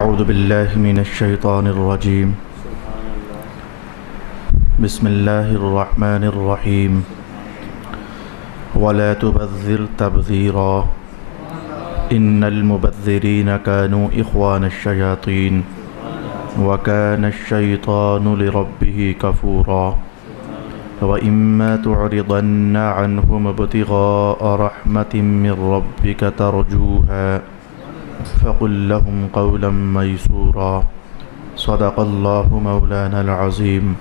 أعوذ بالله من الشيطان الرجيم. بسم الله الرحمن الرحيم. ولا تبذر تبذيرا إن المبذرين كانوا إخوان الشياطين وكان الشيطان لربه كفورا. وإما تعرضن عنهم ابتغاء رحمة من ربك ترجوها فقل لهم قولا ميسورا. صدق الله مولانا العظيم.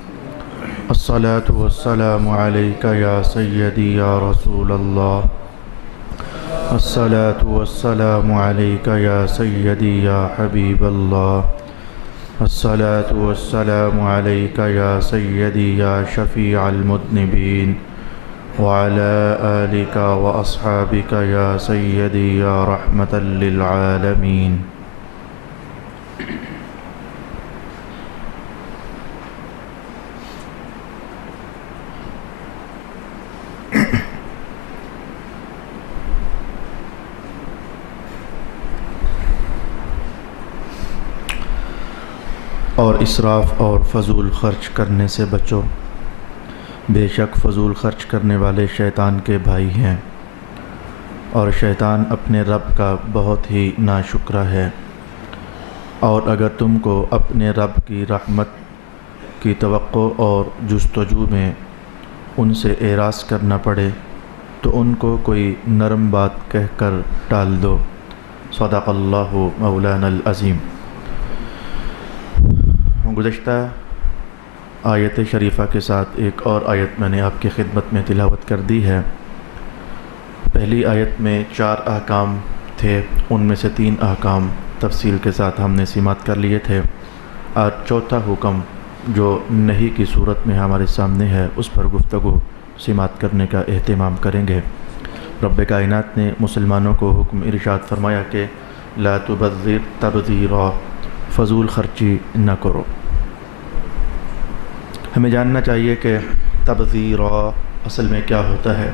الصلاة والسلام عليك يا سيدي يا رسول الله. الصلاة والسلام عليك يا سيدي يا حبيب الله. الصلاة والسلام عليك يا سيدي يا شفيع المذنبين وعلى آلك وأصحابك يا سيدي يا رحمة للعالمين. اور اسراف اور فضول خرچ کرنے سے بچو، بے شک فضول خرچ کرنے والے شیطان کے بھائی ہیں، اور شیطان اپنے رب کا بہت ہی ناشکرا ہے، اور اگر تم کو اپنے رب کی رحمت کی توقع اور جستجو میں ان سے اعراض کرنا پڑے تو ان کو کوئی نرم بات کہہ کر ٹال دو۔ صدق اللہ مولانا العظیم۔ گزشتہ آیت شریفہ کے ساتھ ایک اور آیت میں نے آپ کی خدمت میں تلاوت کر دی ہے۔ پہلی آیت میں 4 احکام تھے، ان میں سے 3 احکام تفصیل کے ساتھ ہم نے سماعت کر لیے تھے۔ آج چوتھا حکم جو نہیں کی صورت میں ہمارے سامنے ہے، اس پر گفتگو سماعت کرنے کا اہتمام کریں گے۔ رب کائنات نے مسلمانوں کو حکم ارشاد فرمایا کہ لا تبذر تبذیرا، فضول خرچی نہ کرو۔ ہمیں جاننا چاہیے کہ تبذیرا اصل میں کیا ہوتا ہے،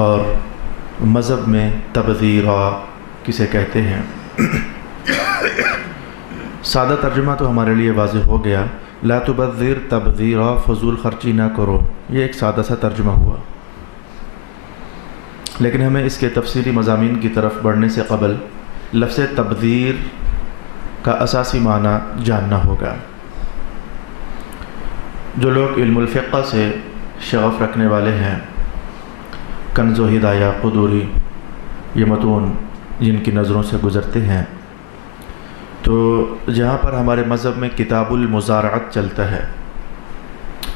اور مذہب میں تبذیرا کسے کہتے ہیں۔ سادہ ترجمہ تو ہمارے لیے واضح ہو گیا، لا تبذر تبذیرا، فضول خرچی نہ کرو، یہ ایک سادہ سا ترجمہ ہوا، لیکن ہمیں اس کے تفصیلی مضامین کی طرف بڑھنے سے قبل لفظ تبذیر کا اساسی معنی جاننا ہوگا۔ جو لوگ علم الفقہ سے شغف رکھنے والے ہیں، کنز و ہدایہ قدوری، یہ متون جن کی نظروں سے گزرتے ہیں، تو جہاں پر ہمارے مذہب میں کتاب المزارعت چلتا ہے،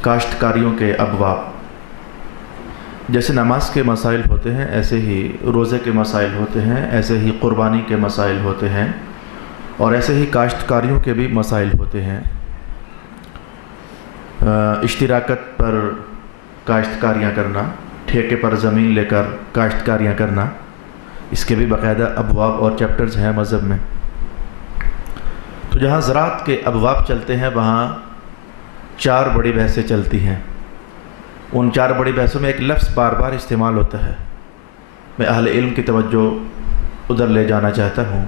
کاشتکاریوں کے ابواب، جیسے نماز کے مسائل ہوتے ہیں ایسے ہی روزے کے مسائل ہوتے ہیں، ایسے ہی قربانی کے مسائل ہوتے ہیں، اور ایسے ہی کاشتکاریوں کے بھی مسائل ہوتے ہیں۔ اشتراکت پر کاشتکاریاں کرنا، ٹھیکے پر زمین لے کر کاشتکاریاں کرنا، اس کے بھی باقاعدہ ابواب اور چیپٹرز ہیں مذہب میں۔ تو جہاں زراعت کے ابواب چلتے ہیں وہاں 4 بڑی بحثیں چلتی ہیں۔ ان 4 بڑی بحثوں میں ایک لفظ بار بار استعمال ہوتا ہے، میں اہل علم کی توجہ ادھر لے جانا چاہتا ہوں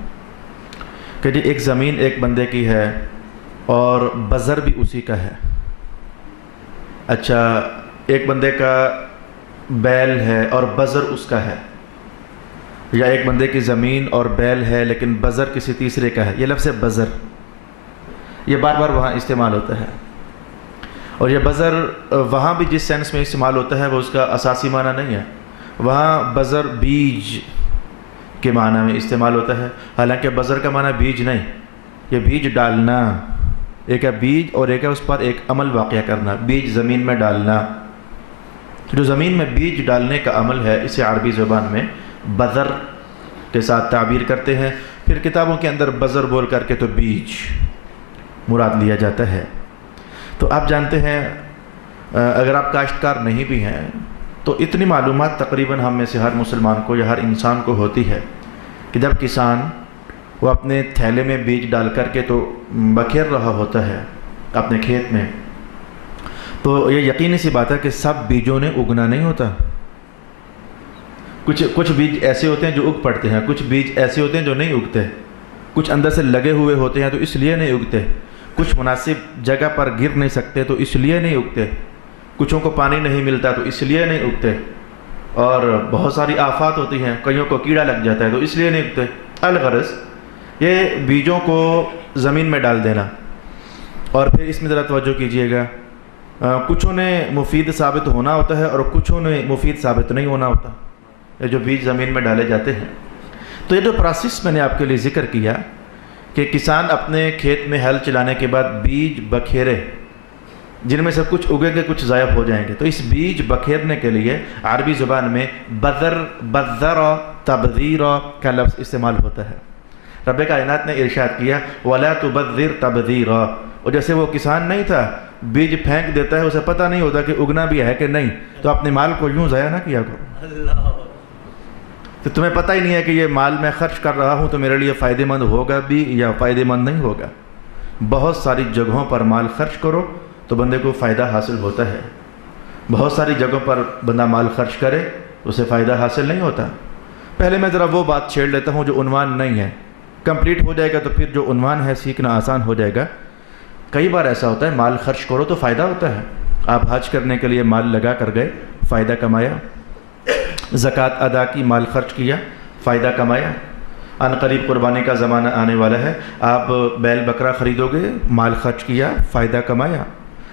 کہ جی ایک زمین ایک بندے کی ہے اور بذر بھی اسی کا ہے۔ اچھا، ایک بندے کا بیل ہے اور بذر اس کا ہے، یا ایک بندے کی زمین اور بیل ہے لیکن بذر کسی تیسرے کا ہے، یہ لفظ بذر یہ بار بار وہاں استعمال ہوتا ہے، اور یہ بذر وہاں بھی جس سینس میں استعمال ہوتا ہے وہ اس کا اساسی معنی نہیں ہے۔ وہاں بذر بیج کے معنی میں استعمال ہوتا ہے، حالانکہ بذر کا معنی بیج نہیں، یہ بیج ڈالنا، ایک ہے بیج اور ایک ہے اس پر ایک عمل واقع کرنا، بیج زمین میں ڈالنا۔ جو زمین میں بیج ڈالنے کا عمل ہے اسے عربی زبان میں بذر کے ساتھ تعبیر کرتے ہیں، پھر کتابوں کے اندر بذر بول کر کے تو بیج مراد لیا جاتا ہے۔ تو آپ جانتے ہیں اگر آپ کاشتکار نہیں بھی ہیں تو اتنی معلومات تقریباً ہم میں سے ہر مسلمان کو یا ہر انسان کو ہوتی ہے کہ جب کسان وہ اپنے تھیلے میں بیج ڈال کر کے تو بکھیر رہا ہوتا ہے اپنے کھیت میں، تو یہ یقینی سی بات ہے کہ سب بیجوں نے اگنا نہیں ہوتا۔ کچھ بیج ایسے ہوتے ہیں جو اگ پڑتے ہیں، کچھ بیج ایسے ہوتے ہیں جو نہیں اگتے۔ کچھ اندر سے لگے ہوئے ہوتے ہیں تو اس لیے نہیں اگتے، کچھ مناسب جگہ پر گر نہیں سکتے تو اس لیے نہیں اگتے، کچھوں کو پانی نہیں ملتا تو اس لیے نہیں اگتے، اور بہت ساری آفات ہوتی ہیں، کئیوں کو کیڑا لگ جاتا ہے تو اس لیے نہیں اگتے۔ الغرض یہ بیجوں کو زمین میں ڈال دینا، اور پھر اس میں ذرا توجہ کیجئے گا، کچھوں نے مفید ثابت ہونا ہوتا ہے اور کچھوں نے مفید ثابت نہیں ہونا ہوتا، یہ جو بیج زمین میں ڈالے جاتے ہیں۔ تو یہ جو پروسیس میں نے آپ کے لیے ذکر کیا کہ کسان اپنے کھیت میں ہل چلانے کے بعد بیج بکھیرے، جن میں سے کچھ اگیں گے کچھ ضائع ہو جائیں گے، تو اس بیج بکھیرنے کے لیے عربی زبان میں بذر تبذیر کا لفظ استعمال ہوتا ہے۔ رب کائنات نے ارشاد کیا وَلَا تُبَذِّرْ تَبْذِيرًا، اور جیسے وہ کسان نہیں تھا، بیج پھینک دیتا ہے، اسے پتہ نہیں ہوتا کہ اگنا بھی ہے کہ نہیں، تو اپنے مال کو یوں ضائع نہ کیا کرو۔ تو تمہیں پتہ ہی نہیں ہے کہ یہ مال میں خرچ کر رہا ہوں تو میرے لیے فائدہ مند ہوگا بھی یا فائدہ مند نہیں ہوگا۔ بہت ساری جگہوں پر مال خرچ کرو تو بندے کو فائدہ حاصل ہوتا ہے، بہت ساری جگہوں پر بندہ مال خرچ کرے اسے فائدہ حاصل نہیں ہوتا۔ پہلے میں ذرا وہ بات چھیڑ لیتا ہوں جو عنوان نہیں ہے، کمپلیٹ ہو جائے گا تو پھر جو عنوان ہے سیکھنا آسان ہو جائے گا۔ کئی بار ایسا ہوتا ہے مال خرچ کرو تو فائدہ ہوتا ہے، آپ حج کرنے کے لیے مال لگا کر گئے، فائدہ کمایا، زکوٰۃ ادا کی، مال خرچ کیا، فائدہ کمایا، ان قریب قربانی کا زمانہ آنے والا ہے، آپ بیل بکرا خریدو گے، مال خرچ کیا، فائدہ کمایا،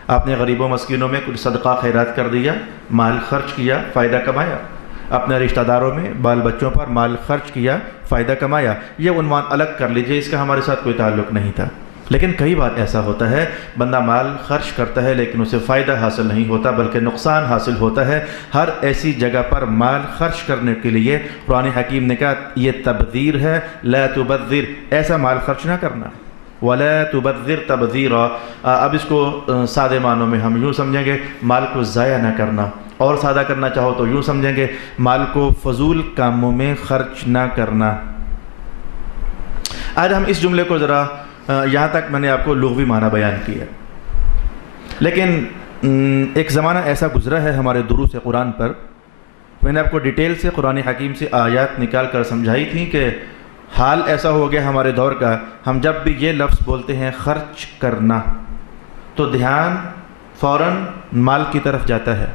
آپ نے غریبوں مسکینوں میں کچھ صدقہ خیرات کر دیا، مال خرچ کیا، فائدہ کمایا، اپنے رشتہ داروں میں بال بچوں پر مال خرچ کیا، فائدہ کمایا۔ یہ عنوان الگ کر لیجئے، اس کا ہمارے ساتھ کوئی تعلق نہیں تھا۔ لیکن کئی بار ایسا ہوتا ہے بندہ مال خرچ کرتا ہے لیکن اسے فائدہ حاصل نہیں ہوتا بلکہ نقصان حاصل ہوتا ہے۔ ہر ایسی جگہ پر مال خرچ کرنے کے لیے قرآن حکیم نے کہا یہ تبذیر ہے، لا تبذر، ایسا مال خرچ نہ کرنا، ولا تبذر تبذیرا۔ اب اس کو سادے معنوں میں ہم یوں سمجھیں گے مال کو ضائع نہ کرنا، اور سادہ کرنا چاہو تو یوں سمجھیں گے مال کو فضول کاموں میں خرچ نہ کرنا۔ آج ہم اس جملے کو ذرا یہاں تک میں نے آپ کو لغوی معنی بیان کیا، لیکن ایک زمانہ ایسا گزرا ہے ہمارے دروس قرآن پر، میں نے آپ کو ڈیٹیل سے قرآن حکیم سے آیات نکال کر سمجھائی تھی کہ حال ایسا ہو گیا ہمارے دور کا، ہم جب بھی یہ لفظ بولتے ہیں خرچ کرنا تو دھیان فوراً مال کی طرف جاتا ہے،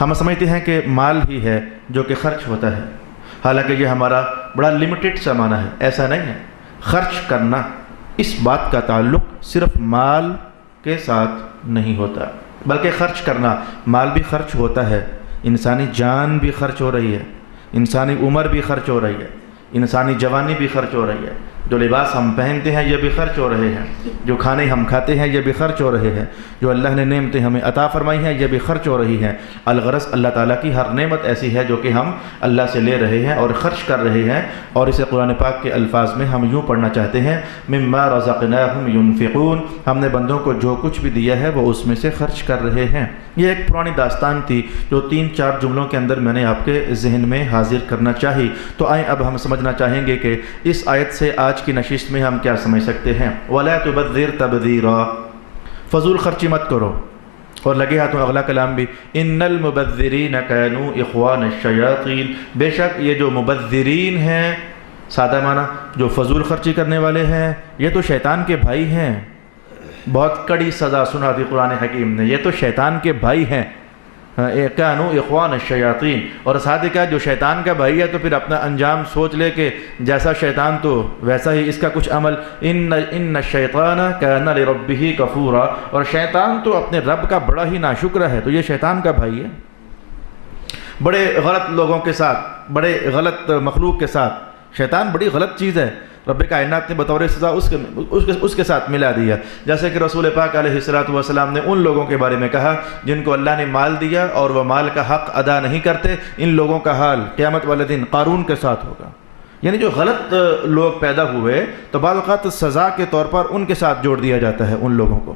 ہم سمجھتے ہیں کہ مال ہی ہے جو کہ خرچ ہوتا ہے، حالانکہ یہ ہمارا بڑا لمیٹڈ سا معنی ہے، ایسا نہیں ہے۔ خرچ کرنا اس بات کا تعلق صرف مال کے ساتھ نہیں ہوتا، بلکہ خرچ کرنا مال بھی خرچ ہوتا ہے، انسانی جان بھی خرچ ہو رہی ہے، انسانی عمر بھی خرچ ہو رہی ہے، انسانی جوانی بھی خرچ ہو رہی ہے، جو لباس ہم پہنتے ہیں یہ بھی خرچ ہو رہے ہیں، جو کھانے ہم کھاتے ہیں یہ بھی خرچ ہو رہے ہیں، جو اللہ نے نعمتیں ہمیں عطا فرمائی ہیں یہ بھی خرچ ہو رہی ہیں۔ الغرض اللہ تعالیٰ کی ہر نعمت ایسی ہے جو کہ ہم اللہ سے لے رہے ہیں اور خرچ کر رہے ہیں، اور اسے قرآن پاک کے الفاظ میں ہم یوں پڑھنا چاہتے ہیں مما رزقناہم ینفقون، ہم نے بندوں کو جو کچھ بھی دیا ہے وہ اس میں سے خرچ کر رہے ہیں۔ یہ ایک پرانی داستان تھی جو 3-4 جملوں کے اندر میں نے آپ کے ذہن میں حاضر کرنا چاہی۔ تو آئیں اب ہم سمجھنا چاہیں گے کہ اس آیت سے آج کی نشست میں ہم کیا سمجھ سکتے ہیں۔ وَلَا تُبَذِّرْ تَبْذِيرًا، فضول خرچی مت کرو، اور لگے ہاتھوں اگلا کلام بھی ان المبذرین کانوا اخوان الشیاطین، بے شک یہ جو مبذرین ہیں، سادہ معنی جو فضول خرچی کرنے والے ہیں، یہ تو شیطان کے بھائی ہیں۔ بہت کڑی سزا سنا دی قرآن حکیم نے، یہ تو شیطان کے بھائی ہیں، کانوا اخوان الشیاطین، اور ساتھ ہی کہا جو شیطان کا بھائی ہے تو پھر اپنا انجام سوچ لے کہ جیسا شیطان تو ویسا ہی اس کا کچھ عمل۔ ان الشیطان کان لربہ کفورا، اور شیطان تو اپنے رب کا بڑا ہی ناشکر ہے، تو یہ شیطان کا بھائی ہے۔ بڑے غلط لوگوں کے ساتھ، بڑے غلط مخلوق کے ساتھ شیطان بڑی غلط چیز ہے، رب کائنات نے بطور سزا اس کے ساتھ ملا دیا۔ جیسے کہ رسول پاک علیہ السلام نے ان لوگوں کے بارے میں کہا جن کو اللہ نے مال دیا اور وہ مال کا حق ادا نہیں کرتے، ان لوگوں کا حال قیامت والے دن قارون کے ساتھ ہوگا۔ یعنی جو غلط لوگ پیدا ہوئے تو بعض اوقات سزا کے طور پر ان کے ساتھ جوڑ دیا جاتا ہے ان لوگوں کو،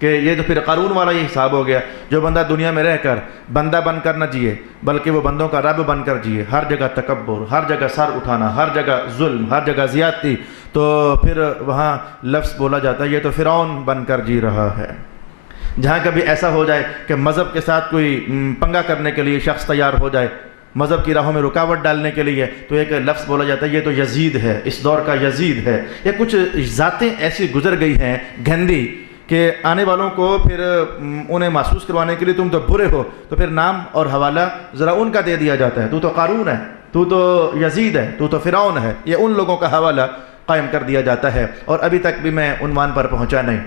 کہ یہ تو پھر قارون والا یہ حساب ہو گیا، جو بندہ دنیا میں رہ کر بندہ بن کر نہ جیے بلکہ وہ بندوں کا رب بن کر جیے، ہر جگہ تکبر، ہر جگہ سر اٹھانا، ہر جگہ ظلم، ہر جگہ زیادتی، تو پھر وہاں لفظ بولا جاتا ہے یہ تو فرعون بن کر جی رہا ہے۔ جہاں کبھی ایسا ہو جائے کہ مذہب کے ساتھ کوئی پنگا کرنے کے لیے شخص تیار ہو جائے مذہب کی راہوں میں رکاوٹ ڈالنے کے لیے، تو ایک لفظ بولا جاتا ہے یہ تو یزید ہے، اس دور کا یزید ہے. یہ کچھ ذاتیں ایسی گزر گئی ہیں گندی کہ آنے والوں کو پھر انہیں محسوس کروانے کے لیے تم تو برے ہو، تو پھر نام اور حوالہ ذرا ان کا دے دیا جاتا ہے. تو قارون ہے، تو یزید ہے، تو فرعون ہے. یہ ان لوگوں کا حوالہ قائم کر دیا جاتا ہے، اور ابھی تک بھی میں عنوان پر پہنچا نہیں.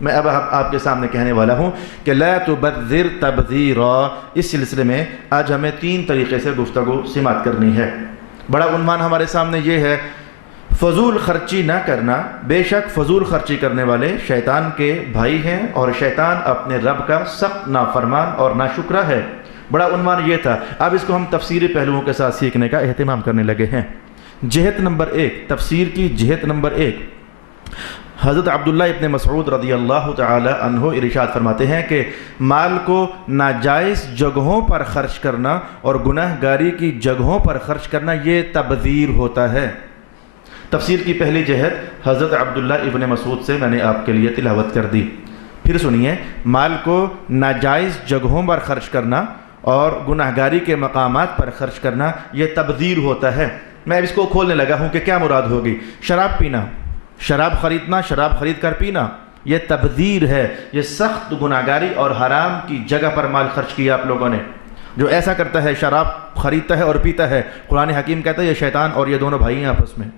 میں اب آپ کے سامنے کہنے والا ہوں کہ لا تبذر تبذیرا. اس سلسلے میں آج ہمیں 3 طریقے سے گفتگو سماعت کرنی ہے. بڑا عنوان ہمارے سامنے یہ ہے، فضول خرچی نہ کرنا. بے شک فضول خرچی کرنے والے شیطان کے بھائی ہیں، اور شیطان اپنے رب کا سخت نافرمان اور ناشکرا ہے. بڑا عنوان یہ تھا. اب اس کو ہم تفسیری پہلوؤں کے ساتھ سیکھنے کا اہتمام کرنے لگے ہیں. جہت نمبر 1، تفسیر کی جہت نمبر 1، حضرت عبداللہ ابن مسعود رضی اللہ تعالی عنہ ارشاد فرماتے ہیں کہ مال کو ناجائز جگہوں پر خرچ کرنا اور گناہ گاری کی جگہوں پر خرچ کرنا یہ تبذیر ہوتا ہے. تفسیر کی پہلی جہت حضرت عبداللہ ابن مسعود سے میں نے آپ کے لیے تلاوت کر دی. پھر سنیے، مال کو ناجائز جگہوں پر خرچ کرنا اور گناہ گاری کے مقامات پر خرچ کرنا یہ تبذیر ہوتا ہے. میں اب اس کو کھولنے لگا ہوں کہ کیا مراد ہوگی. شراب پینا، شراب خریدنا، شراب خرید کر پینا، یہ تبذیر ہے. یہ سخت گناہ گاری اور حرام کی جگہ پر مال خرچ کیا آپ لوگوں نے. جو ایسا کرتا ہے، شراب خریدتا ہے اور پیتا ہے، قرآن حکیم کہتا ہے یہ شیطان اور یہ دونوں بھائی ہیں آپس میں.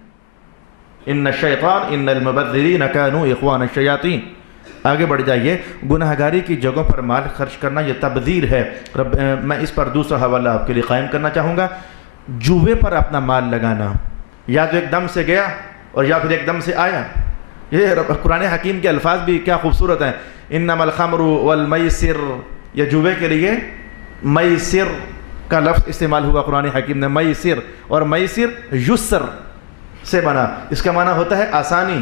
ان الشیطان ان المبذرین کانوا اخوان الشیاطین. آگے بڑھ جائیے. گناہ گاری کی جگہوں پر مال خرچ کرنا یہ تبذیر ہے. میں اس پر دوسرا حوالہ آپ کے لیے قائم کرنا چاہوں گا. جوے پر اپنا مال لگانا، یا تو ایک دم سے گیا اور یا پھر ایک دم سے آیا. یہ قرآن حکیم کے الفاظ بھی کیا خوبصورت ہیں. انما الخمر والمیسر، یہ جوے کے لیے میسر کا لفظ استعمال ہوا قرآن حکیم نے. میسر، اور میسر یسر سے بنا. اس کا معنی ہوتا ہے آسانی.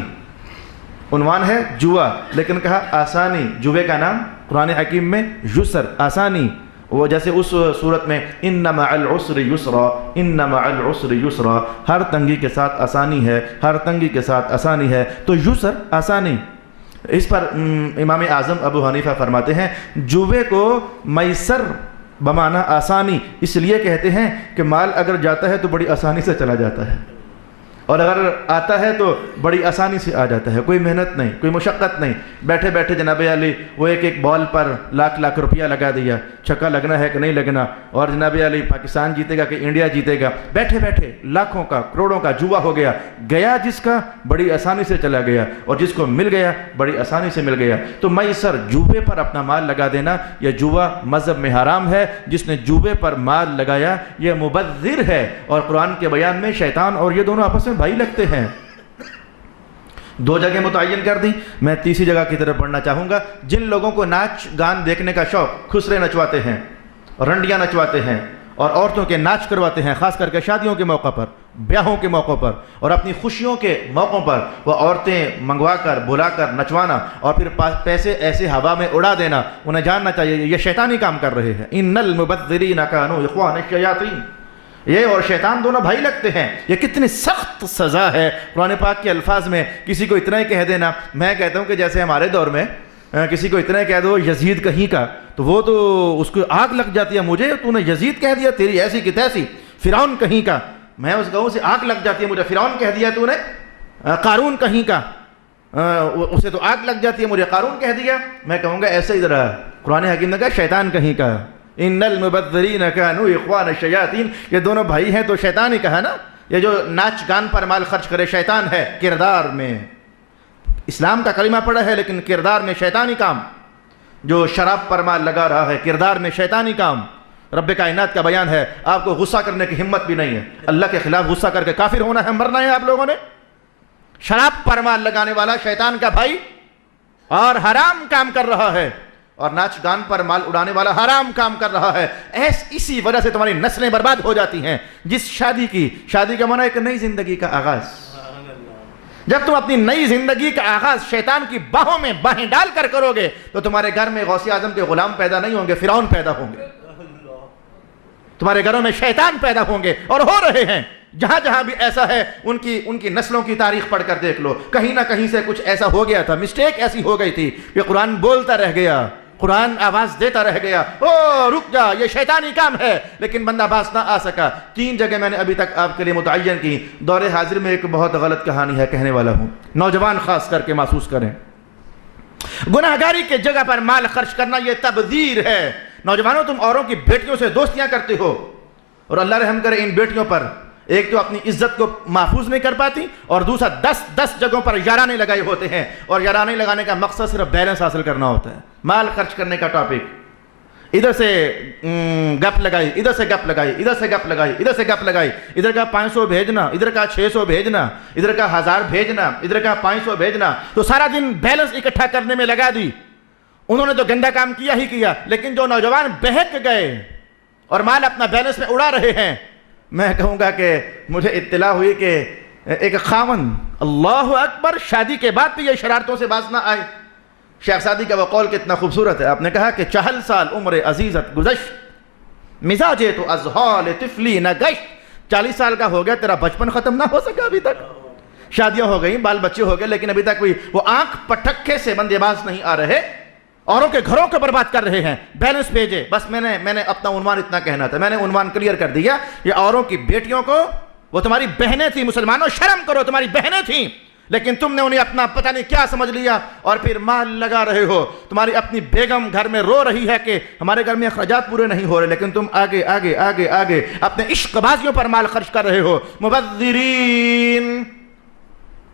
عنوان ہے جوا، لیکن کہا آسانی. جوے کا نام قرآن حکیم میں یسر، آسانی. وہ جیسے اس صورت میں ان مع العسر یسرا، ان مع العسر یسرا، ہر تنگی کے ساتھ آسانی ہے، ہر تنگی کے ساتھ آسانی ہے. تو یسر آسانی. اس پر امام اعظم ابو حنیفہ فرماتے ہیں جوے کو میسر بمعنی آسانی اس لیے کہتے ہیں کہ مال اگر جاتا ہے تو بڑی آسانی سے چلا جاتا ہے، اور اگر آتا ہے تو بڑی آسانی سے آ جاتا ہے. کوئی محنت نہیں، کوئی مشقت نہیں. بیٹھے بیٹھے جناب علی وہ ایک بال پر لاکھ روپیہ لگا دیا، چھکا لگنا ہے کہ نہیں لگنا، اور جناب علی پاکستان جیتے گا کہ انڈیا جیتے گا. بیٹھے بیٹھے لاکھوں کا، کروڑوں کا جوا ہو گیا. گیا جس کا بڑی آسانی سے چلا گیا، اور جس کو مل گیا بڑی آسانی سے مل گیا. تو میسر جوے پر اپنا مال لگا دینا، یہ جوا مذہب میں حرام ہے. جس نے جوے پر مال لگایا یہ مبذر ہے. اور قرآن کے بیان میں شیطان اور یہ دونوں آپس میں بھائی لگتے ہیں. 2 جگہ متعین کر دی. میں تیسری جگہ کی طرف بڑھنا چاہوں گا. جن لوگوں کو ناچ گان دیکھنے کا شوق، خسرے نچواتے ہیں، رنڈیاں نچواتے ہیں، اور عورتوں کے ناچ کرواتے ہیں، خاص کر کے شادیوں کے موقع پر، بیاہوں کے موقع پر، اور اپنی خوشیوں کے موقعوں پر وہ عورتیں منگوا کر بلا کر نچوانا اور پھر پیسے ایسے ہوا میں اڑا دینا. انہیں جاننا چاہیے یہ شیطانی کام کر رہے ہیں. ان المبذرین کانوا اخوان الشیاطین. یہ اور شیطان دونوں بھائی لگتے ہیں. یہ کتنی سخت سزا ہے. قرآن پاک کے الفاظ میں کسی کو اتنا ہی کہہ دینا. میں کہتا ہوں کہ جیسے ہمارے دور میں کسی کو اتنا ہی کہہ دو یزید کہیں کا، تو وہ تو اس کو آگ لگ جاتی ہے. مجھے تو نے یزید کہہ دیا، تیری ایسی کی تیسی. فرعون کہیں کا، میں اس گاؤں سے آگ لگ جاتی ہے. مجھے فرعون کہہ دیا تو نے. قارون کہیں کا، اسے تو آگ لگ جاتی ہے، مجھے قارون کہہ دیا. میں کہوں گا ایسے ہی ذرا قرآن حکیم نے کہا شیطان کہیں کا. ان المبذرین کانوا اخوان الشیاطین. یہ دونوں بھائی ہیں تو شیطان ہی کہا نا. یہ جو ناچ گان پر مال خرچ کرے شیطان ہے. کردار میں اسلام کا کلمہ پڑا ہے لیکن کردار میں شیطانی کام. جو شراب پر مال لگا رہا ہے کردار میں شیطانی کام. رب کائنات کا بیان ہے. آپ کو غصہ کرنے کی ہمت بھی نہیں ہے. اللہ کے خلاف غصہ کر کے کافر ہونا ہے، مرنا ہے آپ لوگوں نے. شراب پر مال لگانے والا شیطان کا بھائی اور حرام کام کر رہا ہے، اور ناچ گان پر مال اڑانے والا حرام کام کر رہا ہے. اسی وجہ سے تمہاری نسلیں برباد ہو جاتی ہیں. جس شادی کا معنی ایک نئی زندگی کا آغاز. جب تم اپنی نئی زندگی کا آغاز شیطان کی باہوں میں باہیں ڈال کر کرو گے تو تمہارے گھر میں غوث اعظم کے غلام پیدا نہیں ہوں گے، فرعون پیدا ہوں گے. تمہارے گھروں میں شیطان پیدا ہوں گے، اور ہو رہے ہیں. جہاں جہاں بھی ایسا ہے ان کی نسلوں کی تاریخ پڑھ کر دیکھ لو. کہیں نہ کہیں سے کچھ ایسا ہو گیا تھا، مسٹیک ایسی ہو گئی تھی کہ قرآن بولتا رہ گیا. قرآن آواز دیتا رہ گیا، او رک جا یہ شیطانی کام ہے، لیکن بندہ باز نہ آ سکا۔ 3 جگہ میں نے ابھی تک آپ کے لیے متعین کی۔ دور حاضر میں ایک بہت غلط کہانی ہے، کہنے والا ہوں، نوجوان خاص کر کے محسوس کریں۔ گناہگاری کے جگہ پر مال خرچ کرنا یہ تبذیر ہے۔ نوجوانوں، تم اوروں کی بیٹیوں سے دوستیاں کرتے ہو، اور اللہ رحم کرے ان بیٹیوں پر، ایک تو اپنی عزت کو محفوظ نہیں کر پاتی، اور دوسرا 10 جگہوں پر یارانے لگائے ہوتے ہیں، اور یارانے لگانے کا مقصد صرف بیلنس حاصل کرنا ہوتا ہے۔ مال خرچ کرنے کا ٹاپک، ادھر سے گپ لگائی، ادھر سے گپ لگائی، ادھر سے گپ لگائی، ادھر سے گپ لگائی، ادھر کا 500 بھیجنا، ادھر کا 600 بھیجنا، ادھر کا 1000 بھیجنا، ادھر کا 500 بھیجنا، تو سارا دن بیلنس اکٹھا کرنے میں لگا دی۔ انہوں نے تو گندا کام کیا ہی کیا، لیکن جو نوجوان بہک گئے اور مال اپنا بیلنس میں اڑا رہے ہیں، میں کہوں گا کہ مجھے اطلاع ہوئی کہ ایک خاوند، اللہ اکبر، شادی کے بعد بھی یہ شرارتوں سے باز نہ آئے۔ شیخ سعدی کا وہ قول کتنا خوبصورت ہے، آپ نے کہا کہ 40 سال عمر عزیزت گزشت، مزاجے تو از حال طفلی نہ گشت۔ 40 سال کا ہو گیا، تیرا بچپن ختم نہ ہو سکا ابھی تک؟ شادیاں ہو گئیں، بال بچے ہو گئے، لیکن ابھی تک کوئی وہ آنکھ پٹکے سے بندے باز نہیں آ رہے، اوروں کے گھروں کو برباد کر رہے ہیں۔ بیلنس بھیجے، بس میں نے اپنا عنوان اتنا کہنا تھا، میں نے عنوان کلیئر کر دیا۔ یہ اوروں کی بیٹیوں کو، وہ تمہاری بہنیں تھیں، مسلمانوں شرم کرو، تمہاری بہنیں تھیں، لیکن تم نے انہیں اپنا پتہ نہیں کیا سمجھ لیا، اور پھر مال لگا رہے ہو۔ تمہاری اپنی بیگم گھر میں رو رہی ہے کہ ہمارے گھر میں اخراجات پورے نہیں ہو رہے، لیکن تم آگے آگے آگے آگے اپنے عشق بازیوں پر مال خرچ کر رہے ہو۔ مبذرین،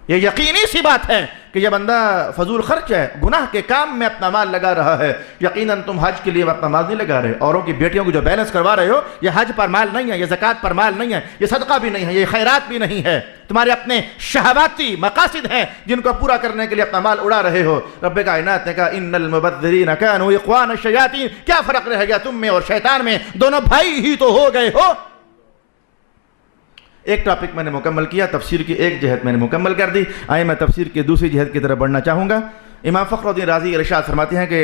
یہ یقینی سی بات ہے کہ یہ بندہ فضول خرچ ہے، گناہ کے کام میں اپنا مال لگا رہا ہے۔ یقیناً تم حج کے لیے اپنا مال نہیں لگا رہے، اوروں کی بیٹیوں کو جو بیلنس کروا رہے ہو، یہ حج پر مال نہیں ہے، یہ زکوٰۃ پر مال نہیں ہے، یہ صدقہ بھی نہیں ہے، یہ خیرات بھی نہیں ہے، تمہارے اپنے شہواتی مقاصد ہیں جن کو پورا کرنے کے لیے اپنا مال اڑا رہے ہو۔ رب کائنات نے کہا ان المبذرین کانوا اخوان الشیاطین، کیا فرق رہ گیا تم میں اور شیطان میں؟ دونوں بھائی ہی تو ہو گئے ہو۔ ایک ٹاپک میں نے مکمل کیا، تفسیر کی ایک جہت میں نے مکمل کر دی، آئے میں تفسیر کی دوسری جہت کی طرف بڑھنا چاہوں گا۔ امام فخر الدین رازی ارشاد فرماتے ہیں کہ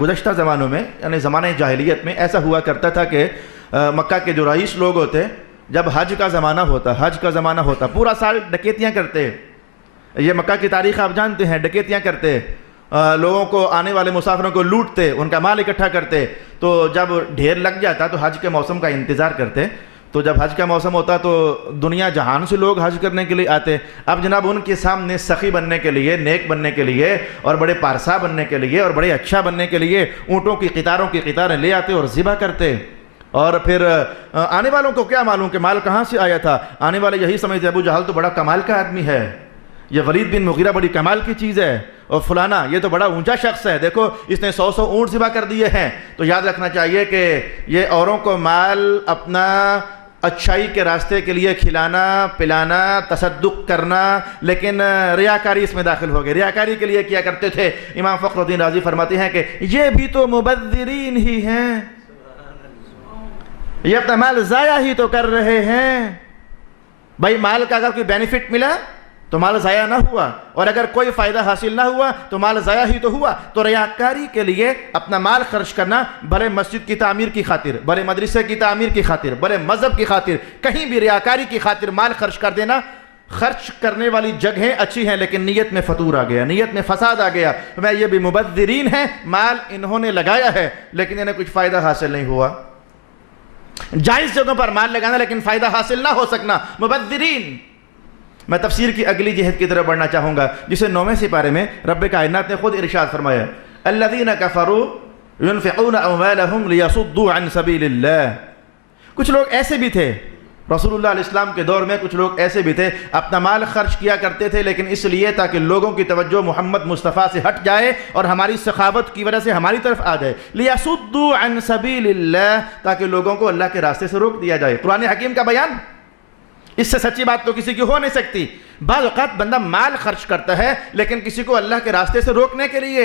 گزشتہ زمانوں میں، یعنی زمانہ جاہلیت میں ایسا ہوا کرتا تھا کہ مکہ کے جو رئیس لوگ ہوتے، جب حج کا زمانہ ہوتا پورا سال ڈکیتیاں کرتے۔ یہ مکہ کی تاریخ آپ جانتے ہیں، ڈکیتیاں کرتے، لوگوں کو، آنے والے مسافروں کو لوٹتے، ان کا مال اکٹھا کرتے۔ تو جب ڈھیر لگ جاتا تو حج کے موسم کا انتظار کرتے، تو جب حج کا موسم ہوتا تو دنیا جہان سے لوگ حج کرنے کے لیے آتے۔ اب جناب ان کے سامنے سخی بننے کے لیے، نیک بننے کے لیے، اور بڑے پارسا بننے کے لیے، اور بڑے اچھا بننے کے لیے اونٹوں کی قطاریں لے آتے اور ذبح کرتے۔ اور پھر آنے والوں کو کیا معلوم کہ مال کہاں سے آیا تھا، آنے والے یہی سمجھتے ابو جہل تو بڑا کمال کا آدمی ہے، یہ ولید بن مغیرہ بڑی کمال کی چیز ہے، اور فلانا یہ تو بڑا اونچا شخص ہے، دیکھو اس نے 100 اونٹ ذبح کر دیے ہیں۔ تو یاد رکھنا چاہیے کہ یہ اوروں کو مال اپنا اچھائی کے راستے کے لیے کھلانا، پلانا، تصدق کرنا، لیکن ریاکاری اس میں داخل ہو گئی۔ ریاکاری کے لیے کیا کرتے تھے؟ امام فخر الدین رازی فرماتے ہیں کہ یہ بھی تو مبذرین ہی ہیں، یہ اپنا مال ضائع ہی تو کر رہے ہیں۔ بھائی مال کا اگر کوئی بینیفٹ ملا تو مال ضائع نہ ہوا، اور اگر کوئی فائدہ حاصل نہ ہوا تو مال ضائع ہی تو ہوا۔ تو ریاکاری کے لیے اپنا مال خرچ کرنا، بھلے مسجد کی تعمیر کی خاطر، بھلے مدرسے کی تعمیر کی خاطر، بھلے مذہب کی خاطر، کہیں بھی ریاکاری کی خاطر مال خرچ کر دینا، خرچ کرنے والی جگہیں اچھی ہیں لیکن نیت میں فتور آ گیا، نیت میں فساد آ گیا۔ میں یہ بھی مبذرین ہیں، مال انہوں نے لگایا ہے لیکن انہیں کچھ فائدہ حاصل نہیں ہوا۔ جائز جگہوں پر مال لگانا لیکن فائدہ حاصل نہ ہو سکنا، مبذرین۔ میں تفسیر کی اگلی جہت کی طرف بڑھنا چاہوں گا، جسے 9ویں سپارے میں رب کائنات نے خود ارشاد فرمایا، الذین کفروا ينفقون اموالهم ليصدوا عن سبیل اللہ۔ کچھ لوگ ایسے بھی تھے رسول اللہ علیہ السلام کے دور میں، کچھ لوگ ایسے بھی تھے اپنا مال خرچ کیا کرتے تھے لیکن اس لیے تاکہ لوگوں کی توجہ محمد مصطفیٰ سے ہٹ جائے اور ہماری سخاوت کی وجہ سے ہماری طرف آ جائے، لِيَصُدُّوا عَن سَبِيلِ اللَّهِ، تاکہ لوگوں کو اللہ کے راستے سے روک دیا جائے۔ قرآن حکیم کا بیان، اس سے سچی بات تو کسی کی ہو نہیں سکتی۔ بعض اوقات بندہ مال خرچ کرتا ہے لیکن کسی کو اللہ کے راستے سے روکنے کے لیے،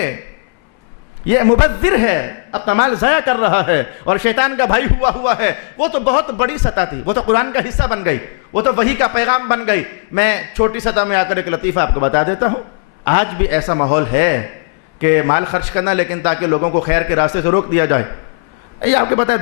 یہ مبذر ہے، اپنا مال ضائع کر رہا ہے اور شیطان کا بھائی ہوا ہے۔ وہ تو بہت بڑی سطح تھی، وہ تو قرآن کا حصہ بن گئی، وہ تو وحی کا پیغام بن گئی۔ میں چھوٹی سطح میں آ کر ایک لطیفہ آپ کو بتا دیتا ہوں۔ آج بھی ایسا ماحول ہے کہ مال خرچ کرنا لیکن تاکہ لوگوں کو خیر کے راستے سے روک دیا جائے۔ یہ آپ کو پتہ ہے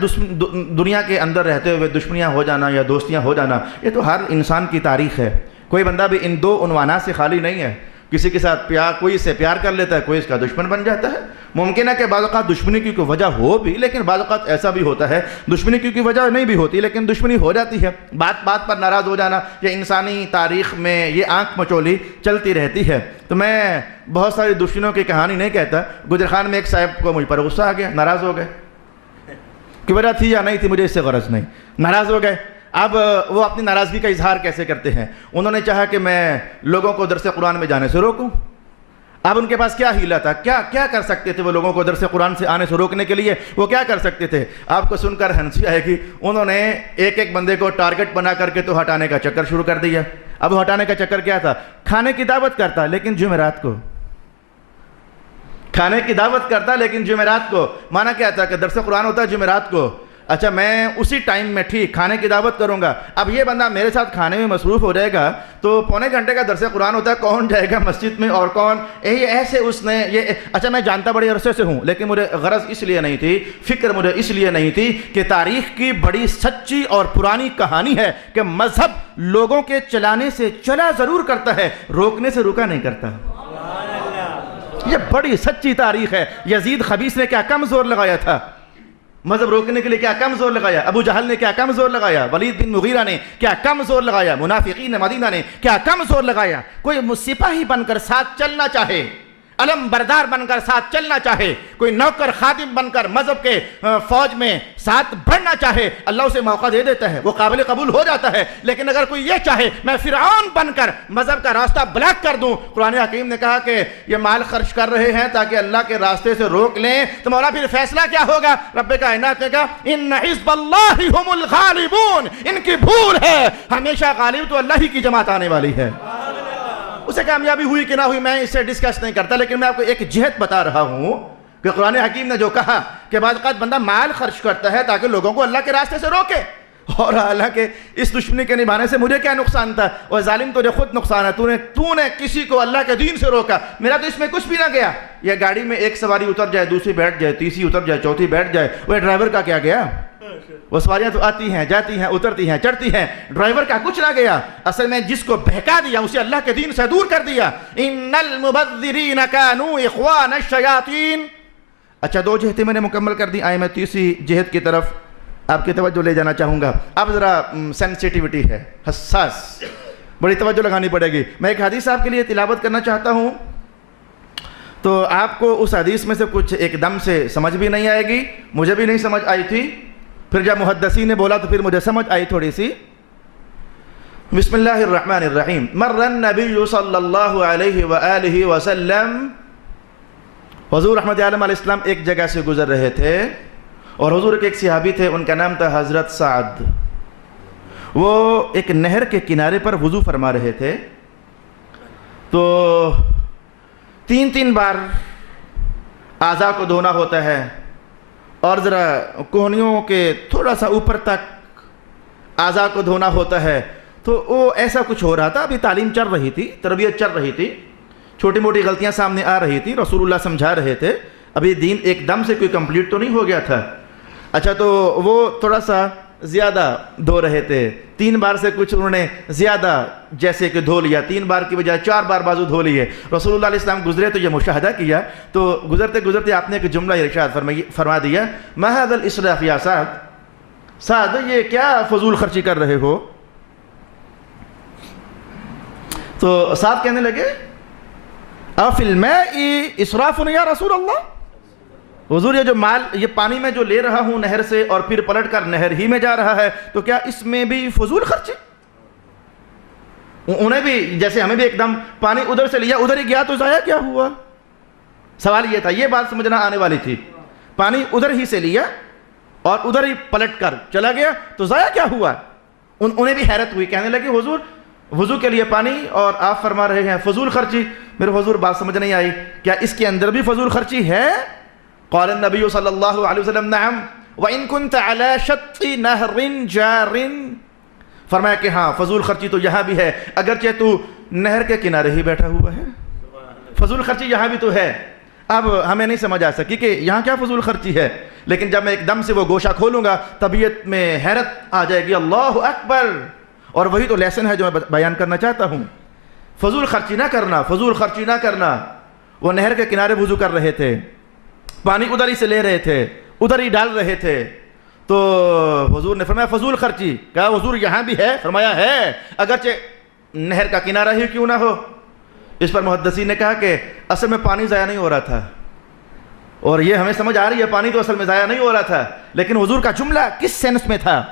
دنیا کے اندر رہتے ہوئے دشمنیاں ہو جانا یا دوستیاں ہو جانا، یہ تو ہر انسان کی تاریخ ہے۔ کوئی بندہ بھی ان دو عنوانات سے خالی نہیں ہے۔ کسی کے ساتھ پیار، کوئی اس سے پیار کر لیتا ہے، کوئی اس کا دشمن بن جاتا ہے۔ ممکن ہے کہ بعض اوقات دشمنی کی کوئی وجہ ہو بھی، لیکن بعض اوقات ایسا بھی ہوتا ہے دشمنی کی کوئی وجہ نہیں بھی ہوتی لیکن دشمنی ہو جاتی ہے، بات بات پر ناراض ہو جانا، یہ انسانی تاریخ میں یہ آنکھ مچولی چلتی رہتی ہے۔ تو میں بہت ساری دشمنوں کی کہانی نہیں کہتا، گجرخان میں ایک صاحب کو مجھ پر غصہ آ گیا، ناراض ہو گئے، کی وجہ تھی یا نہیں تھی مجھے اس سے غرض نہیں، ناراض ہو گئے۔ اب وہ اپنی ناراضگی کا اظہار کیسے کرتے ہیں؟ انہوں نے چاہا کہ میں لوگوں کو درس قرآن میں جانے سے روکوں۔ اب ان کے پاس کیا حیلہ تھا، کیا کر سکتے تھے وہ لوگوں کو درس قرآن سے آنے سے روکنے کے لیے؟ وہ کیا کر سکتے تھے؟ آپ کو سن کر ہنسی آئے گی، انہوں نے ایک ایک بندے کو ٹارگٹ بنا کر کے تو ہٹانے کا چکر شروع کر دیا۔ اب ہٹانے کا چکر کیا تھا؟ کھانے کی دعوت کرتا لیکن جمعرات کو، کھانے کی دعوت کرتا لیکن جمعرات کو۔ مانا کیا تھا کہ درس قرآن ہوتا ہے جمعرات کو، اچھا میں اسی ٹائم میں ٹھیک کھانے کی دعوت کروں گا۔ اب یہ بندہ میرے ساتھ کھانے میں مصروف ہو جائے گا تو پونے گھنٹے کا درس قرآن ہوتا ہے، کون جائے گا مسجد میں اور کون؟ ایسے اس نے یہ، اچھا میں جانتا بڑے عرصے سے ہوں لیکن مجھے غرض اس لیے نہیں تھی، فکر مجھے اس لیے نہیں تھی کہ تاریخ کی بڑی سچی اور پرانی کہانی ہے کہ مذہب لوگوں کے چلانے سے چلا ضرور کرتا ہے، روکنے سے روکا نہیں کرتا۔ یہ بڑی سچی تاریخ ہے۔ یزید خبیث نے کیا کم زور لگایا تھا مذہب روکنے کے لیے، کیا کم زور لگایا؟ ابو جہل نے کیا کم زور لگایا؟ ولید بن مغیرہ نے کیا کم زور لگایا؟ منافقین مدینہ نے کیا کم زور لگایا؟ کوئی سپاہی بن کر ساتھ چلنا چاہے، علم بردار بن کر ساتھ چلنا چاہے، کوئی نوکر خادم بن کر مذہب کے فوج میں ساتھ بڑھنا چاہے، اللہ اسے موقع دے دیتا ہے، وہ قابل قبول ہو جاتا ہے۔ لیکن اگر کوئی یہ چاہے میں فرعون بن کر مذہب کا راستہ بلاک کر دوں، قرآن حکیم نے کہا کہ یہ مال خرچ کر رہے ہیں تاکہ اللہ کے راستے سے روک لیں، تو مولا پھر فیصلہ کیا ہوگا؟ رب کائنات نے کہا ان حزب اللہ ہم الغالبون، ان کی بھول ہے، ہمیشہ غالب تو اللہ ہی کی جماعت آنے والی ہے۔ اسے کامیابی ہوئی کہ نہ ہوئی میں اس سے ڈسکس نہیں کرتا، لیکن میں آپ کو ایک جہت بتا رہا ہوں کہ قرآن حکیم نے جو کہا کہ بعض اوقات بندہ مال خرچ کرتا ہے تاکہ لوگوں کو اللہ کے راستے سے روکے، اور حالانکہ اس دشمنی کے نبھانے سے مجھے کیا نقصان تھا؟ اور ظالم تجھے خود نقصان ہے، تو نے کسی کو اللہ کے دین سے روکا، میرا تو اس میں کچھ بھی نہ گیا۔ یہ گاڑی میں ایک سواری اتر جائے، دوسری بیٹھ جائے، تیسری اتر جائے، چوتھی بیٹھ جائے، وہ ڈرائیور کا کیا گیا؟ وہ سواریاں تو آتی ہیں، جاتی ہیں، اترتی ہیں، چڑھتی ہیں، ڈرائیور کا کچھ نہ گیا۔ اصل میں جس کو بہکا دیا اسے اللہ کے دین سے دور کر دیا۔ ان المبذرین کانوا اخوان الشیاطین۔ اچھا دو جہتیں میں نے مکمل کر دی، آئے میں تیسری جہت کی طرف آپ کی توجہ لے جانا چاہوں گا۔ اب ذرا سینسیٹیوٹی ہے، حساس، بڑی توجہ لگانی پڑے گی۔ میں ایک حدیث آپ کے لیے تلاوت کرنا چاہتا ہوں، تو آپ کو اس حدیث میں سے کچھ ایک دم سے سمجھ بھی نہیں آئے گی، مجھے بھی نہیں سمجھ آئی تھی، پھر جب محدثین نے بولا تو پھر مجھے سمجھ آئی تھوڑی سی۔ بسم اللہ الرحمن الرحیم۔ مر النبی صلی اللہ علیہ وآلہ وسلم، حضور رحمت عالم علیہ السلام ایک جگہ سے گزر رہے تھے، اور حضور کے ایک صحابی تھے، ان کا نام تھا حضرت سعد۔ وہ ایک نہر کے کنارے پر وضو فرما رہے تھے، تو تین بار اعضاء کو دھونا ہوتا ہے، اور ذرا کوہنیوں کے تھوڑا سا اوپر تک اعضاء کو دھونا ہوتا ہے۔ تو وہ ایسا کچھ ہو رہا تھا، ابھی تعلیم چل رہی تھی، تربیت چل رہی تھی، چھوٹی موٹی غلطیاں سامنے آ رہی تھی، رسول اللہ سمجھا رہے تھے، ابھی دین ایک دم سے کوئی کمپلیٹ تو نہیں ہو گیا تھا۔ اچھا تو وہ تھوڑا سا زیادہ دھو رہے تھے، 3 بار سے کچھ انہوں نے زیادہ جیسے کہ دھو لیا، 3 بار کی بجائے 4 بار بازو دھو لیے۔ رسول اللہ علیہ السلام گزرے تو یہ مشاہدہ کیا، تو گزرتے گزرتے آپ نے ایک جملہ ارشاد فرما دیا، ما ھذا الاسراف یا سعد، سعد یہ کیا فضول خرچی کر رہے ہو؟ تو سعد کہنے لگے افی الماء اسراف یا رسول اللہ، حضور یہ جو مال، یہ پانی میں جو لے رہا ہوں نہر سے اور پھر پلٹ کر نہر ہی میں جا رہا ہے، تو کیا اس میں بھی فضول خرچی؟ انہیں بھی جیسے ہمیں بھی ایک دم پانی ادھر سے لیا ادھر ہی گیا تو ضائع کیا ہوا؟ سوال یہ تھا، یہ بات سمجھنا آنے والی تھی، پانی ادھر ہی سے لیا اور ادھر ہی پلٹ کر چلا گیا تو ضائع کیا ہوا؟ انہیں بھی حیرت ہوئی، کہنے لگے حضور وضو کے لیے پانی اور آپ فرما رہے ہیں فضول خرچی۔ میرے حضور بات سمجھ نہیں آئی، کیا اس کے اندر بھی فضول خرچی ہے؟ قال النبی صلی اللہ علیہ وسلم نعم وَإِن كُنْتَ عَلَى شَطِّ نَهْرٍ جَارٍ، فرمایا کہ ہاں فضول خرچی تو یہاں بھی ہے، اگرچہ تو نہر کے کنارے ہی بیٹھا ہوا ہے، فضول خرچی یہاں بھی تو ہے۔ اب ہمیں نہیں سمجھ آ سکی کہ یہاں کیا فضول خرچی ہے، لیکن جب میں ایک دم سے وہ گوشہ کھولوں گا طبیعت میں حیرت آ جائے گی، اللہ اکبر، اور وہی تو لیسن ہے جو میں بیان کرنا چاہتا ہوں۔ فضول خرچی نہ کرنا، فضول خرچی نہ کرنا۔ وہ نہر کے کنارے وضو کر رہے تھے، پانی ادھر ہی سے لے رہے تھے، ادھر ہی ڈال رہے تھے، تو حضور نے فرمایا فضول خرچی۔ کہا حضور یہاں بھی ہے؟ فرمایا ہے، اگرچہ نہر کا کنارہ ہی کیوں نہ ہو۔ اس پر محدثین نے کہا کہ اصل میں پانی ضائع نہیں ہو رہا تھا، اور یہ ہمیں سمجھ آ رہی ہے پانی تو اصل میں ضائع نہیں ہو رہا تھا، لیکن حضور کا جملہ کس سینس میں تھا؟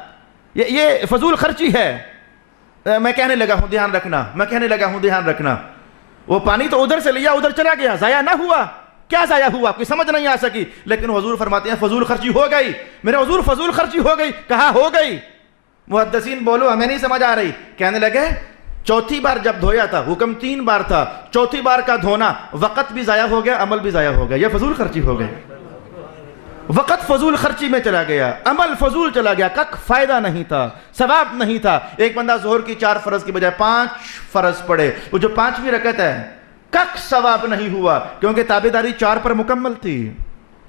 یہ فضول خرچی ہے۔ میں کہنے لگا ہوں دھیان رکھنا، میں کہنے لگا ہوں دھیان رکھنا۔ وہ پانی تو ادھر سے لیا ادھر چلا گیا، ضائع نہ ہوا۔ کیا ضائع ہوا؟ کوئی سمجھ نہیں آ سکی، لیکن حضور فرماتے ہیں فضول خرچی ہو گئی۔ میرے حضور فضول خرچی ہو گئی، کہا ہو گئی۔ محدثین بولو ہمیں نہیں سمجھ آ رہی۔ کہنے لگے چوتھی بار جب دھویا تھا، حکم 3 بار تھا، چوتھی بار کا دھونا وقت بھی ضائع ہو گیا، عمل بھی ضائع ہو گیا، یہ فضول خرچی ہو گئی۔ وقت فضول خرچی میں چلا گیا، عمل فضول چلا گیا، کک فائدہ نہیں تھا، ثواب نہیں تھا۔ ایک بندہ ظہر کی 4 فرض کی بجائے 5 فرض پڑھے، وہ جو 5ویں رکعت ہے کک ثواب نہیں ہوا، کیونکہ تابعداری 4 پر مکمل تھی۔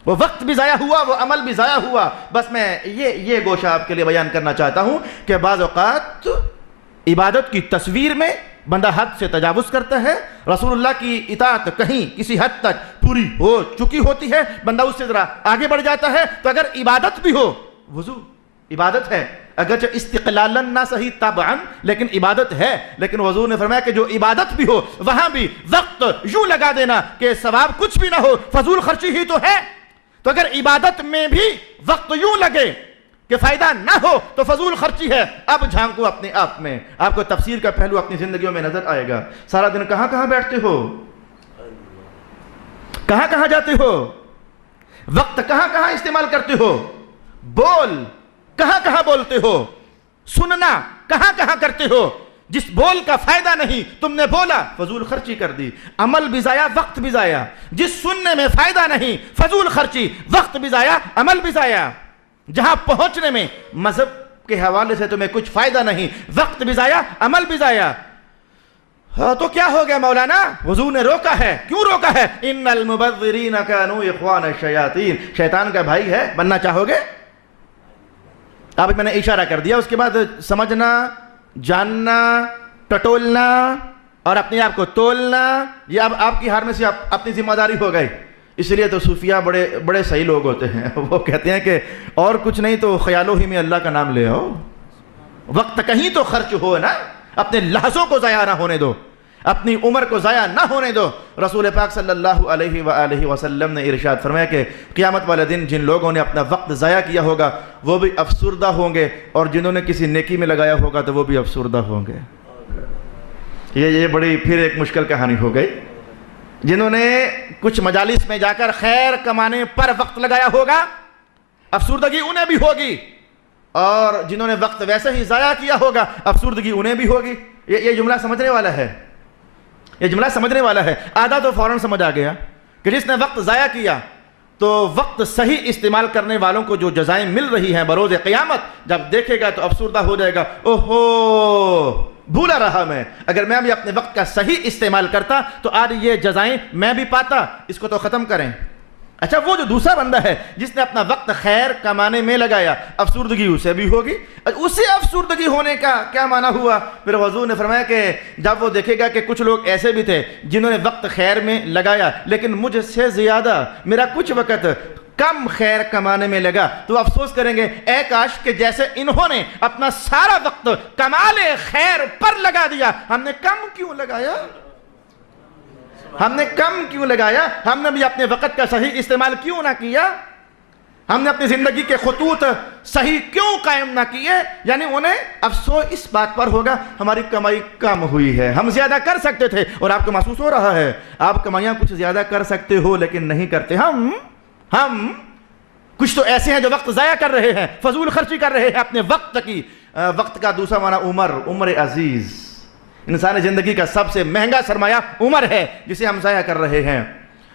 وہ وقت بھی ضائع ہوا، وہ عمل بھی ضائع ہوا۔ بس میں یہ گوشہ آپ کے لیے بیان کرنا چاہتا ہوں کہ بعض اوقات عبادت کی تصویر میں بندہ حد سے تجاوز کرتا ہے۔ رسول اللہ کی اطاعت کہیں کسی حد تک پوری ہو چکی ہوتی ہے، بندہ اس سے ذرا آگے بڑھ جاتا ہے۔ تو اگر عبادت بھی ہو، وضو عبادت ہے، اگرچہ استقلالاً نہ صحیح طبعاً، لیکن عبادت ہے۔ لیکن حضور نے فرمایا کہ جو عبادت بھی ہو وہاں بھی وقت یوں لگا دینا کہ ثواب کچھ بھی نہ ہو، فضول خرچی ہی تو ہے۔ تو اگر عبادت میں بھی وقت یوں لگے کہ فائدہ نہ ہو تو فضول خرچی ہے۔ اب جھانکو اپنے آپ میں، آپ کو تفسیر کا پہلو اپنی زندگیوں میں نظر آئے گا۔ سارا دن کہاں کہاں بیٹھتے ہو، کہاں کہاں جاتے ہو، وقت کہاں کہاں استعمال کرتے ہو، بول کہاں کہاں بولتے ہو، سننا کہاں کہاں کرتے ہو۔ جس بول کا فائدہ نہیں تم نے بولا، فضول خرچی کر دی، عمل بھی ضائع، وقت بھی ضائع۔ جس سننے میں فائدہ نہیں، فضول خرچی، وقت بھی ضائع، عمل بھی ضائع۔ جہاں پہنچنے میں مذہب کے حوالے سے تمہیں کچھ فائدہ نہیں، وقت بھی ضائع، عمل بھی ضائع۔ تو کیا ہو گیا مولانا؟ حضور نے روکا ہے۔ کیوں روکا ہے؟ ان المبذرین کانوا اخوان الشیاطین، شیطان کا بھائی ہے۔ بننا چاہو گے؟ اب میں نے اشارہ کر دیا، اس کے بعد سمجھنا، جاننا، ٹٹولنا اور اپنے آپ کو تولنا، یہ اب آپ کی ہار میں سے اپنی ذمہ داری ہو گئی۔ اس لیے تو صوفیاء بڑے صحیح لوگ ہوتے ہیں، وہ کہتے ہیں کہ اور کچھ نہیں تو خیالوں ہی میں اللہ کا نام لے آؤ۔ وقت کہیں تو خرچ ہو نا، اپنے لحظوں کو ضائع نہ ہونے دو، اپنی عمر کو ضائع نہ ہونے دو۔ رسول پاک صلی اللہ علیہ وآلہ وسلم نے ارشاد فرمایا کہ قیامت والے دن جن لوگوں نے اپنا وقت ضائع کیا ہوگا وہ بھی افسردہ ہوں گے، اور جنہوں نے کسی نیکی میں لگایا ہوگا تو وہ بھی افسردہ ہوں گے۔ یہ بڑی پھر ایک مشکل کہانی ہو گئی۔ جنہوں نے کچھ مجالس میں جا کر خیر کمانے پر وقت لگایا ہوگا، افسردگی انہیں بھی ہوگی، اور جنہوں نے وقت ویسے ہی ضائع کیا ہوگا، افسردگی انہیں بھی ہوگی۔ یہ جملہ سمجھنے والا ہے، یہ جملہ سمجھنے والا ہے۔ آدھا تو فوراً سمجھ آ گیا کہ جس نے وقت ضائع کیا تو وقت صحیح استعمال کرنے والوں کو جو جزائیں مل رہی ہیں بروز قیامت جب دیکھے گا تو افسردہ ہو جائے گا۔ اوہو، بھولا رہا میں، اگر میں بھی اپنے وقت کا صحیح استعمال کرتا تو آج یہ جزائیں میں بھی پاتا، اس کو تو ختم کریں۔ اچھا، وہ جو دوسرا بندہ ہے جس نے اپنا وقت خیر کمانے میں لگایا، افسردگی اسے بھی ہوگی۔ اسے افسردگی ہونے کا کیا معنی ہوا؟ میرے حضور نے فرمایا کہ جب وہ دیکھے گا کہ کچھ لوگ ایسے بھی تھے جنہوں نے وقت خیر میں لگایا لیکن مجھ سے زیادہ میرا کچھ وقت کم خیر کمانے میں لگا، تو افسوس کریں گے اے کاش کہ جیسے انہوں نے اپنا سارا وقت کمال خیر پر لگا دیا، ہم نے کم کیوں لگایا؟ ہم نے کم کیوں لگایا؟ ہم نے بھی اپنے وقت کا صحیح استعمال کیوں نہ کیا؟ ہم نے اپنی زندگی کے خطوط صحیح کیوں قائم نہ کیے؟ یعنی انہیں افسوس اس بات پر ہوگا ہماری کمائی کم ہوئی ہے، ہم زیادہ کر سکتے تھے، اور آپ کو محسوس ہو رہا ہے آپ کمائیاں کچھ زیادہ کر سکتے ہو لیکن نہیں کرتے۔ ہم کچھ تو ایسے ہیں جو وقت ضائع کر رہے ہیں، فضول خرچی کر رہے ہیں اپنے وقت کی۔ وقت کا دوسرا معنی عمر عزیز، انسانی زندگی کا سب سے مہنگا سرمایہ عمر ہے جسے ہم ضائع کر رہے ہیں،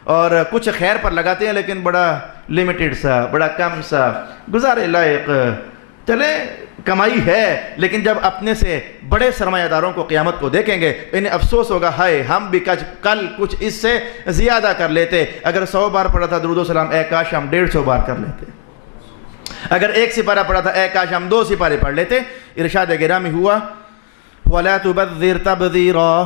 اور کچھ خیر پر لگاتے ہیں لیکن بڑا لمیٹڈ سا، بڑا کم سا، گزارے لائق۔ چلے کمائی ہے لیکن جب اپنے سے بڑے سرمایہ داروں کو قیامت کو دیکھیں گے انہیں افسوس ہوگا، ہائے ہم بھی کل کچھ اس سے زیادہ کر لیتے۔ اگر 100 بار پڑھا تھا درود و سلام، اے کاش ہم 150 بار کر لیتے۔ اگر 1 سپارہ پڑھا تھا، اے کاش ہم 2 سپارے پڑھ لیتے۔ ارشاد گرامی ہوا وَلَا تُبَذِّرْ تَبْذِيرًا،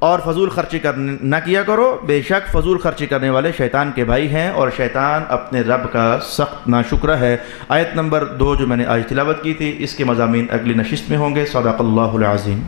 اور فضول خرچی نہ کیا کرو، بے شک فضول خرچی کرنے والے شیطان کے بھائی ہیں اور شیطان اپنے رب کا سخت ناشکرہ ہے۔ آیت نمبر 2 جو میں نے آج تلاوت کی تھی، اس کے مضامین اگلی نشست میں ہوں گے۔ صدق اللہ العظیم۔